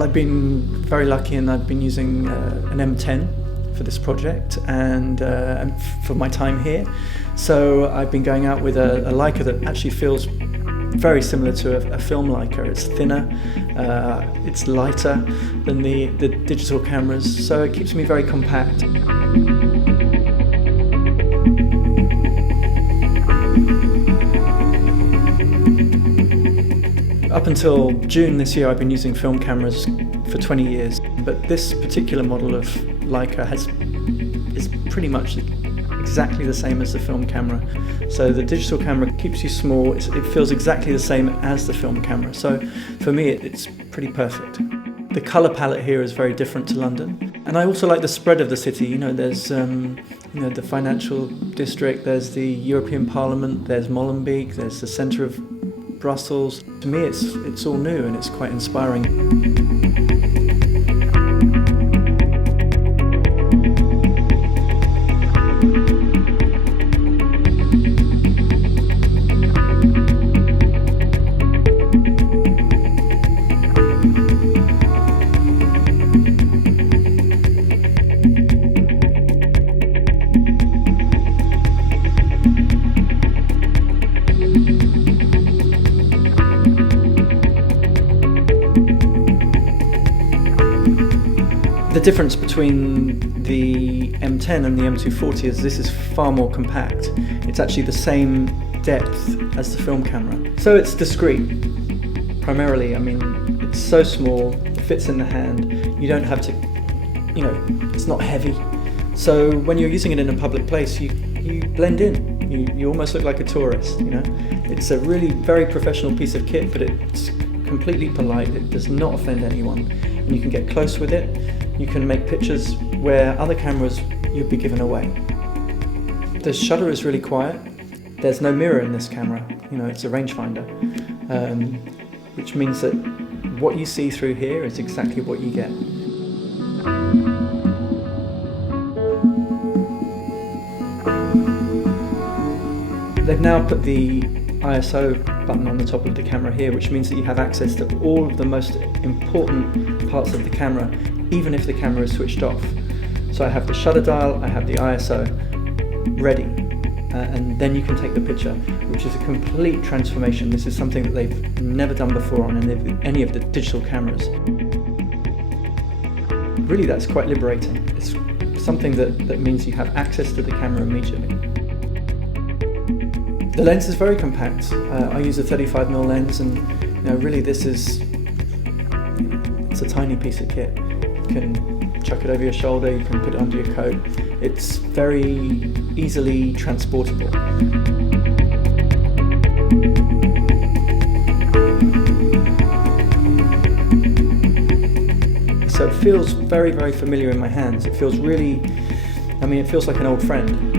Well, I've been very lucky, and I've been using an M10 for this project and for my time here. So I've been going out with a Leica that actually feels very similar to a film Leica. It's thinner, it's lighter than the digital cameras, so it keeps me very compact. Up until June this year, I've been using film cameras for 20 years, but this particular model of Leica is pretty much exactly the same as the film camera. So the digital camera keeps you small, it feels exactly the same as the film camera. So for me, it's pretty perfect. The colour palette here is very different to London. And I also like the spread of the city. You know, there's the financial district, there's the European Parliament, there's Molenbeek, there's the centre of Brussels. To me, it's all new and it's quite inspiring. The difference between the M10 and the M240 is this is far more compact. It's actually the same depth as the film camera. So it's discreet, primarily. I mean, it's so small, it fits in the hand. You don't have to, it's not heavy. So when you're using it in a public place, you blend in. You almost look like a tourist, It's a really very professional piece of kit, but it's completely polite. It does not offend anyone. And you can get close with it. You can make pictures where other cameras you'd be given away. The shutter is really quiet. There's no mirror in this camera. It's a rangefinder, which means that what you see through here is exactly what you get. They've now put the ISO button on the top of the camera here, which means that you have access to all of the most important parts of the camera, even if the camera is switched off. So I have the shutter dial, I have the ISO ready, and then you can take the picture, which is a complete transformation. This is something that they've never done before on any of the digital cameras. Really, that's quite liberating. It's something that means you have access to the camera immediately. The lens is very compact. I use a 35mm lens, and really it's a tiny piece of kit. You can chuck it over your shoulder, you can put it under your coat. It's very easily transportable. So it feels very, very familiar in my hands. It feels really, it feels like an old friend.